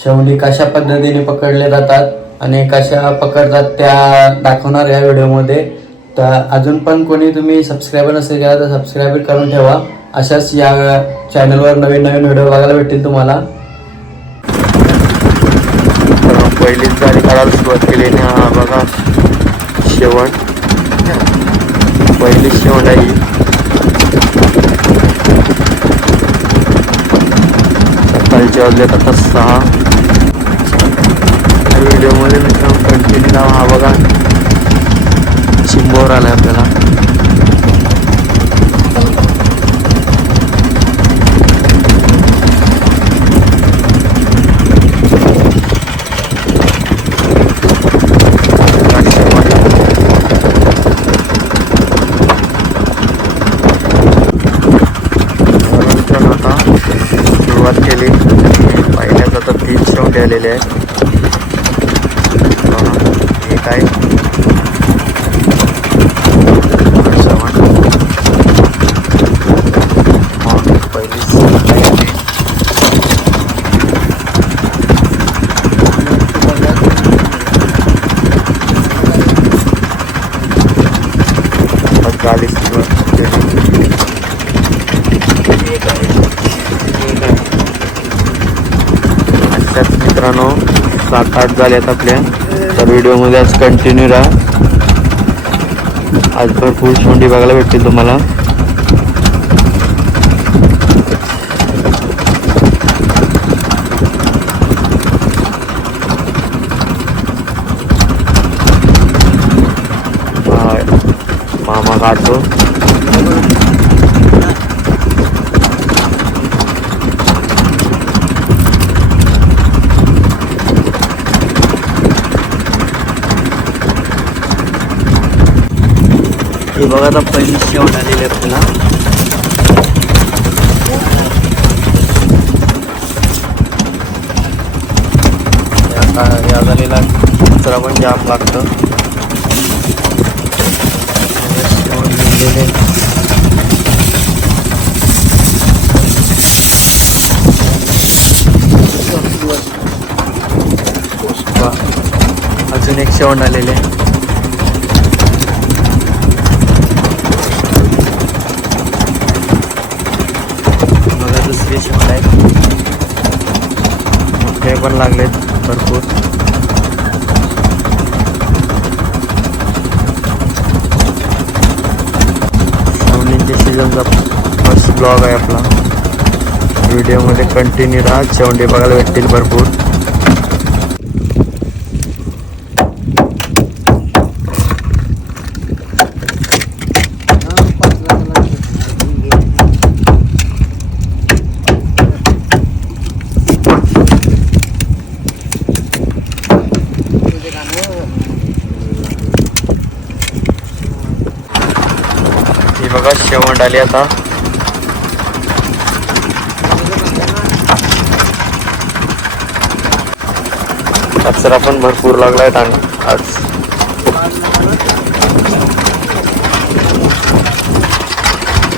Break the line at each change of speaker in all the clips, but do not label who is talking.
शेवटी कशा पद्धतीने पकडले जातात आणि कशा पकडतात त्या दाखवणार या व्हिडिओमध्ये. तर अजून पण कोणी तुम्ही सबस्क्रायबर नसेल केला तर सबस्क्राईब करून ठेवा. अशाच या चॅनलवर नवीन नवीन व्हिडिओ बघायला भेटतील तुम्हाला.
पहिलीच गाडी काढायला सुरुवात केली आणि हा बघा शेवण. पहिली शेवण आहे ही. वाजल्यात आता सहा. व्हिडिओमध्ये मित्रांनो कंटिन्यू राहा हा बघा. चिंबोर आलाय आपल्याला मित्रांनो आता सुरुवात केली पहिल्याच आता तीन शेवटे आलेले आहेत बघा, एक आहे शेवट. मग पहिली शेवट आहे ती. आता गाडी सुरुवात केली अशाच मित्रांनो सात आठ झाल्यात आपल्या. तर व्हिडिओमध्ये आज कंटिन्यू राहा. आज भरपूर सोंडी बघायला भेटतील तुम्हाला. मामा काढतो. हे बघा आता पहिली शेवट आलेली आहे आपल्याला या का- या झालेला कचरा पण जाम लागतं अजून एक शेवण आलेले आहे मला दुसरी शेवट आहे मोठे पण लागलेत भरपूर. शेवणींच्या सीझनचा फर्स्ट ब्लॉग आहे आपला. व्हिडिओमध्ये कंटिन्यू राहा. शेवंडी बघायला भेटतील भरपूर ही बघा शेवंड आली आता कचरा पण भरपूर लागलाय आणि आज.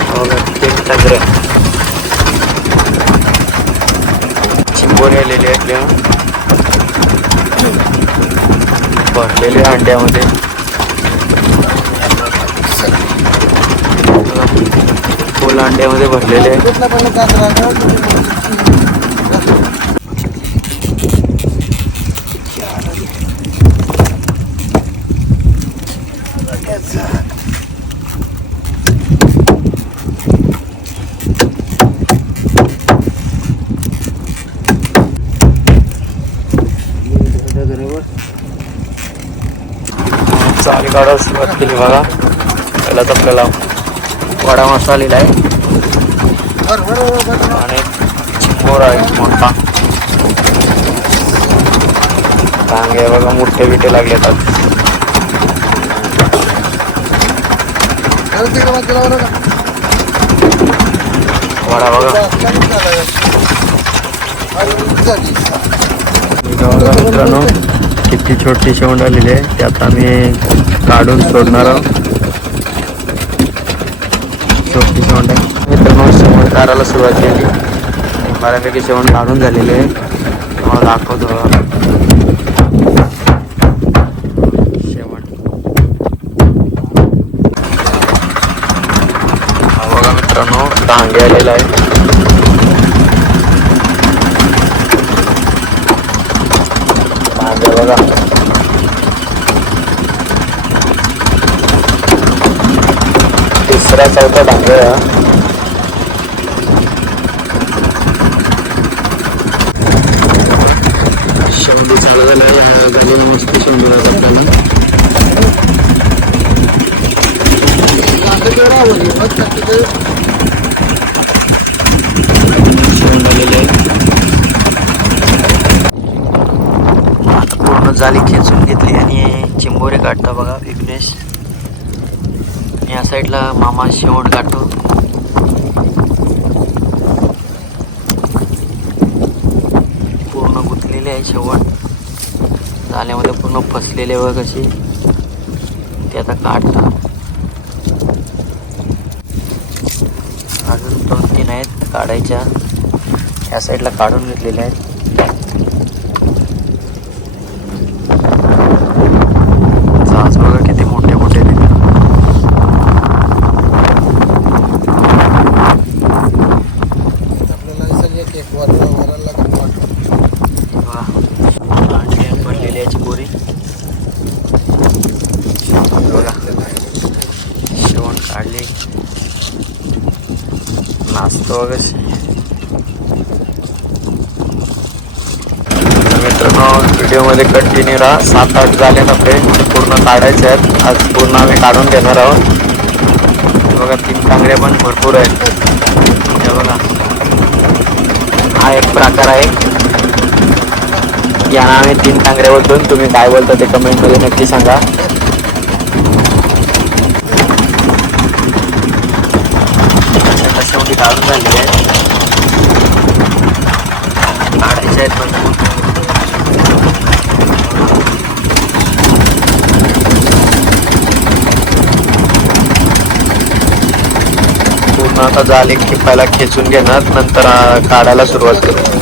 हो, चिंबोरी आलेली आहे भरलेले अंड्यामध्ये. फुल अंड्यामध्ये भरलेले आहे. चाली काढायला सुरुवात केली बघा. पहिलाच आपल्याला वडा मसालेला आहे. आणि चिंबोर आहे मोठा. कांगे बघा मोठे विटे लागले आहेत वडा बघा. मित्रांनो किती छोटी शेवंड आलेली आहे. त्यात आम्ही काढून सोडणार आहोत. शेवटी शेवंड आहे. मित्रांनो शेवण काढायला सुरुवात केली. बऱ्यापैकी शेवण काढून झालेले आहे. तुम्हाला दाखवतो शेवट हा बघा मित्रांनो डांगे आलेला आहे डांगे बघा तिसरा चौथा हा. शेवटी चालू झाला आहे हा झालेला मस्त शेवटी आपल्याला. पूर्ण जाळी खेचून घेतली आणि चिंबोरे काढता बघा विघ्नेश. या साईडला मामा शेवण गाठतो. पूर्ण गुंतलेले आहे शेवट. जाल्यामध्ये पूर्ण फसलेले व कशी ते आता काढता अजून दोन तीन आहेत काढायच्या. या साईडला काढून घेतलेल्या आहेत जहाज बघा किती मोठे मोठे आहेत. वा. अंडी आणि भरलेली याची बोरी बघा शेवण काढली नाचतो मित्रांनो व्हिडिओमध्ये कंटिन्यू राहा. सात आठ झाले आपले पूर्ण काढायचे आहेत. आज पूर्ण आम्ही काढून घेणार आहोत. बघा तीन कांगड्या पण भरपूर आहेत. हे बघा. हा एक प्रकार आहे. यांना आम्ही तीन कांगड्या बोलतो तुम्ही काय बोलता ते कमेंटमध्ये नक्की सांगा आता शेवटी काढून झालेली आहे. काढायचे आहेत पण. पूर्ण आता झाले की पहिला खेचून घेणार नंतर काढायला सुरुवात करू.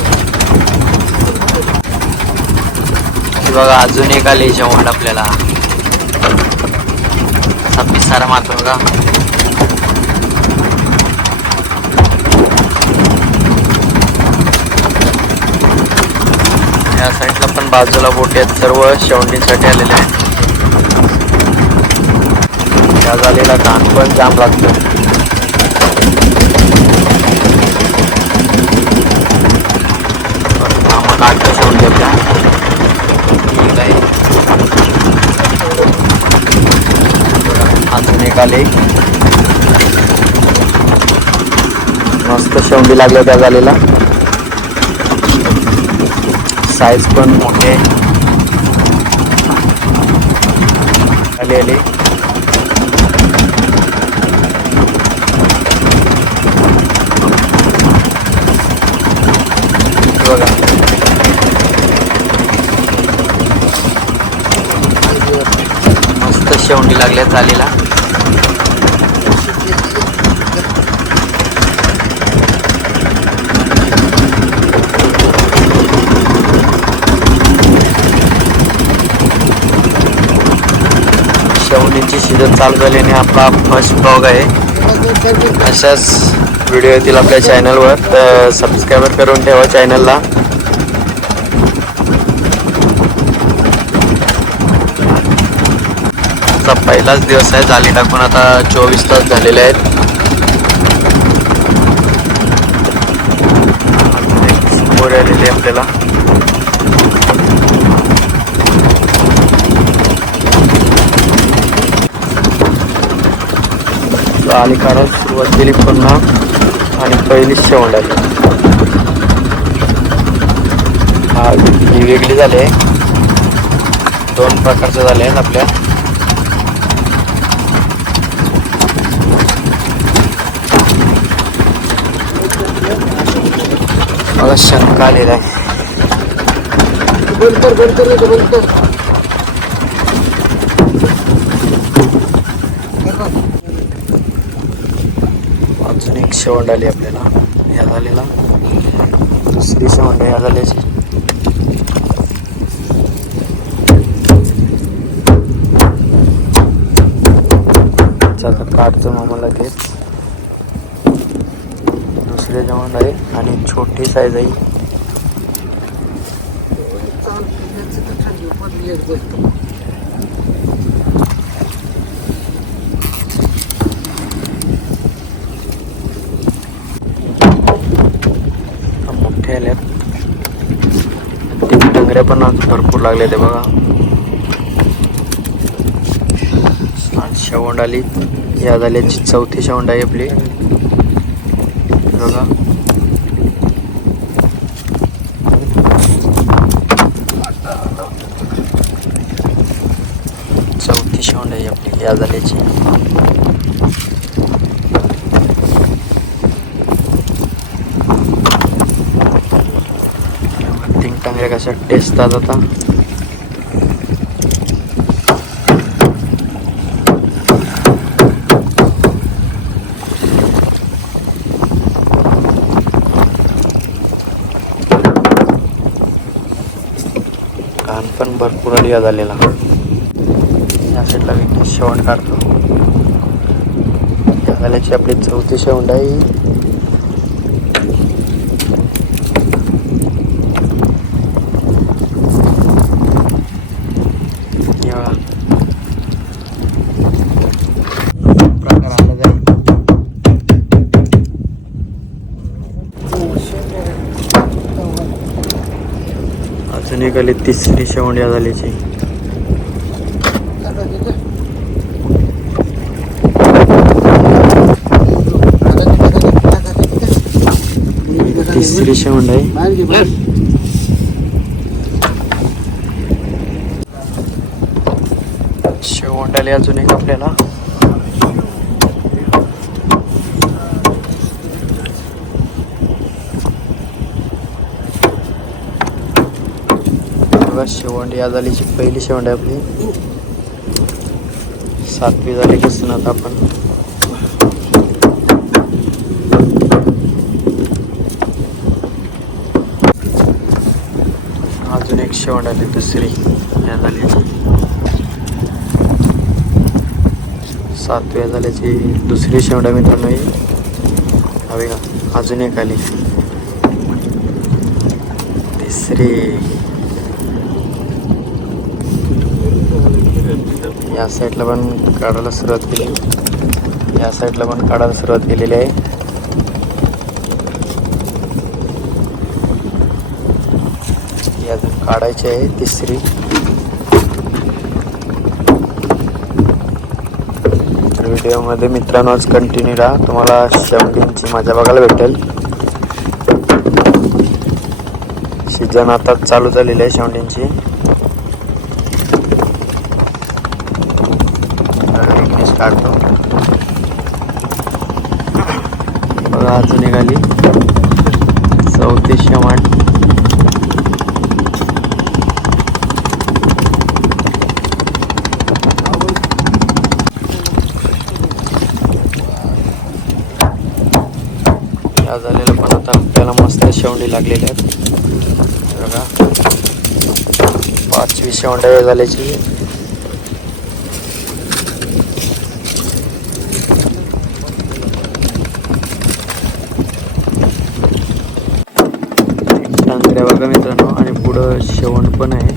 बघा अजून एक आले जेवण आपल्याला. छब्बीस सारा मात्र का या साईडला पण बाजूला बोटी आहेत. सर्व शेवंडीसाठी आलेले आहेत. त्या झालेला घाण पण जाम लागतो. अजून एक आले. मस्त शेवंडी लागल्या त्या झालेला साईज पण मोठे. आले आली. आली बघा. मस्त शेवंडी लागल्या चालीला शेवणीची सीझन चालू झाल्याने आपला फर्स्ट ब्लॉग आहे. अशाच व्हिडिओ येतील आपल्या चॅनलवर तर सबस्क्राईबर करून ठेवा चॅनलला आजचा पहिलाच दिवस आहे. जाली टाकून आता चोवीस तास झालेले आहेत. समोर एक आलेली आहे आपल्याला. आली कारण सुरुवात केली पुन्हा. आणि पहिली शेवंड आली. हा ही वेगळी झाली आहे. दोन प्रकारचे झाले आहेत आपल्या. मला शंका आलेला आहे. शेवंड आली आपल्याला. ह्या झालेला. दुसरी शेवंड ह्या झाल्याची. आता काढतो आम्हाला ते दुसरे जेवण आहे आणि छोटी साईज आहे. गाड्या पण आज भरपूर लागले ते बघा. आज शेवंड आली. या झाल्याची चौथी शेवंड आहे आपली. बघा. चौथी शेवंड आहे आपली या झाल्याची. तीन टांगऱ्या कशा टेस्टात आता कान पण भरपूर अडिया झालेला या साईडला मी शेवण काढतो. या झाल्याची आपली चौथी शेवंड आहे हे बघा. प्रकार आला जाईल निघाली तिसरी शेवंड्या झाल्याची तिसरी शेवंड आहे. शेवंड आली अजून एक आपल्याला. बघा शेवंड या झालीची पहिली शेवंड आहे आपली. सातवी झाली किसून आता आपण. अजून एक शेवंड आली दुसरी. या झाली. सातव्या झाल्याची दुसरी शेवंडा मित्रांनो हवी का अजून एक आली. तिसरी. या साईडला पण काढायला सुरुवात केली. या साईडला पण काढायला सुरुवात केलेली आहे. अजून काढायची आहे तिसरी. तर व्हिडिओमध्ये मित्रांनो आज कंटिन्यू राहा. तुम्हाला शेवटींची मजा बघायला भेटेल. सीजन आता चालू झालेली आहे शेवटींची विघ्नेश काढतो बघा अजून निघाली. चौथी शेवण झालेलं पण आता आपल्याला मस्त शेवंडी लागलेली आहेत. बघा. पाचवी शेवंड्या झाल्याची. बघा मित्रांनो आणि पुढं शेवण पण आहे.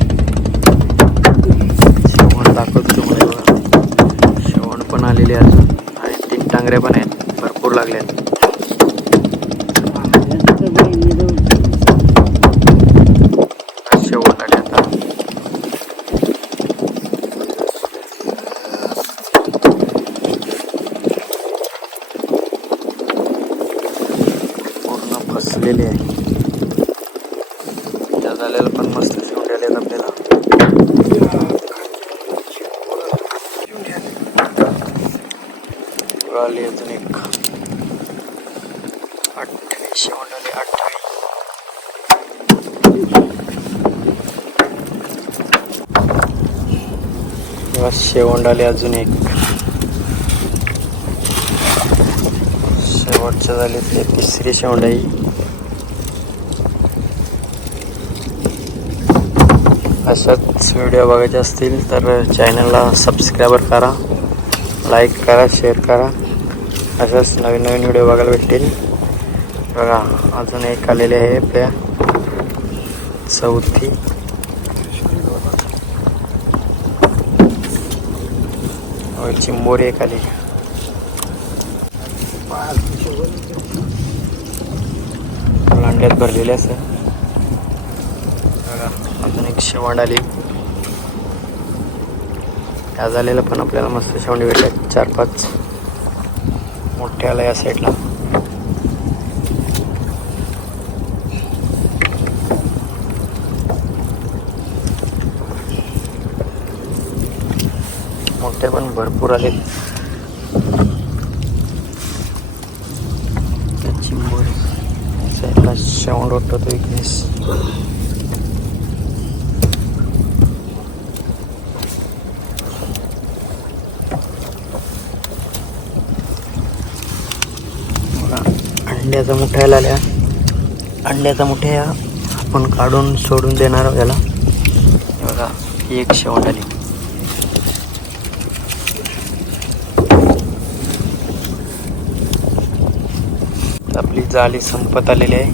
शेवण दाखवतो तुम्हाला. बघा शेवण पण आलेले अजून. आणि तीन टांगऱ्या पण आहेत. भरपूर लागल्या आहेत शेवण आले आता पूर्ण फसलेली आहे त्या झालेलं पण मस्त शेवटी आले आपल्याला आली अजून एक. अठ्ठावीस शेवट अठ्ठावीस. शेवंड आली अजून एक. शेवटच्या झाली ते तिसरी शेवंड आहे अशाच व्हिडिओ बघायचे असतील तर चॅनलला सबस्क्राईबर करा लाईक करा शेअर करा. अशाच नवीन नवीन व्हिडिओ बघायला भेटतील. बघा अजून एक आलेले आहे आपल्या चौथी. चिंबोरी एक आली. लांड्यात भरलेले असं. बघा अजून एक शेवंड आली. त्या झालेलं पण आपल्याला मस्त शेवंडी भेटल्या चार पाच मोठे या साईडला मोठे पण भरपूर आलेत. चिंबोरी. साईडला शेवण उठतो विकनेस अंड्याचा मुठ्याला आल्या अंड्याचा मुठ्या आपण काढून सोडून देणार आहोत याला. बघा ही एक शेवट आली. आपली जाळी संपत आलेली आहे.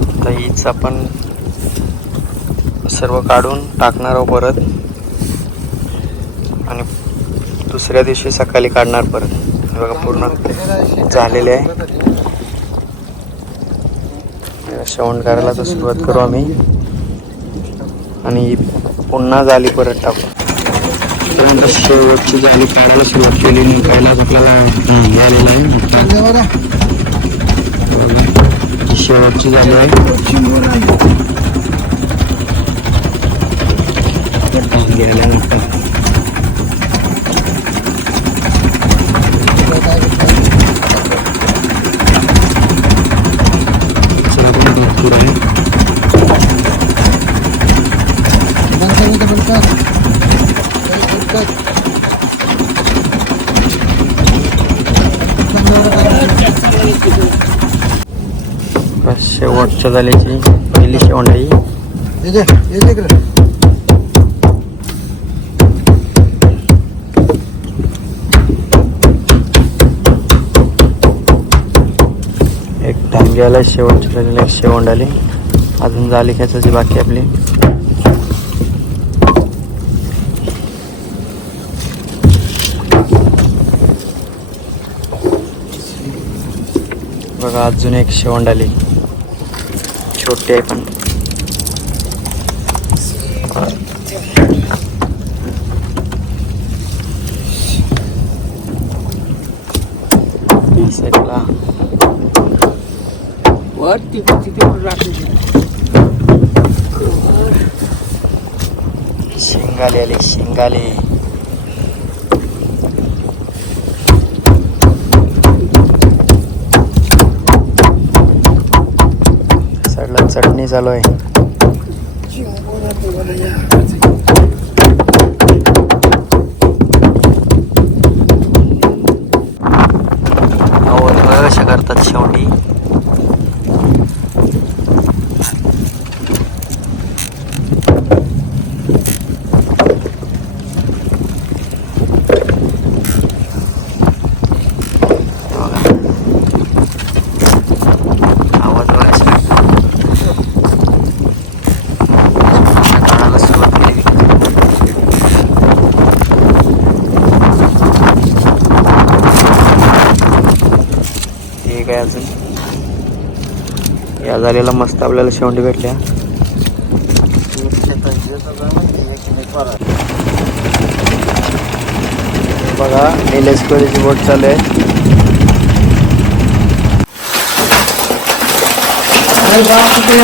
आता हीच आपण सर्व काढून टाकणार आहोत परत. आणि दुसऱ्या दिवशी सकाळी काढणार परत. बघा पूर्ण झालेले आहे. श्रवण करायला तर सुरुवात करू आम्ही. आणि पुन्हा जाळी परत टाकू. त्यानंतर शेवटची जाळी काढायला सुरुवात केली. पहिलाच आपल्याला हे आलेलं आहे. ही शेवटची जाळी आहे. गेला मोठा दुसरा पण भरपूर आहे शेवटच्या झाल्याची पहिली शेवंडाई एक टांग्याला शेवटच्या झालेला एक शेवंड आली. अजून झाली खेचायची बाकी आपली. बघा अजून एक शेवंड आली. छोटी आहे पण साईडला
वरती तिथे राखली
शिंगाले आले शिंगाले साईडला चटणी चालू आहे. कशा करतात शेवटी बघा आवाज बघा अशा काढायला सुरुवात केली ठीक आहे अजून या झालेला मस्त आपल्याला शेवंडी भेटल्या. बघा निलेश कोहलीची बोट चालू आहे.
अरे बाप रे.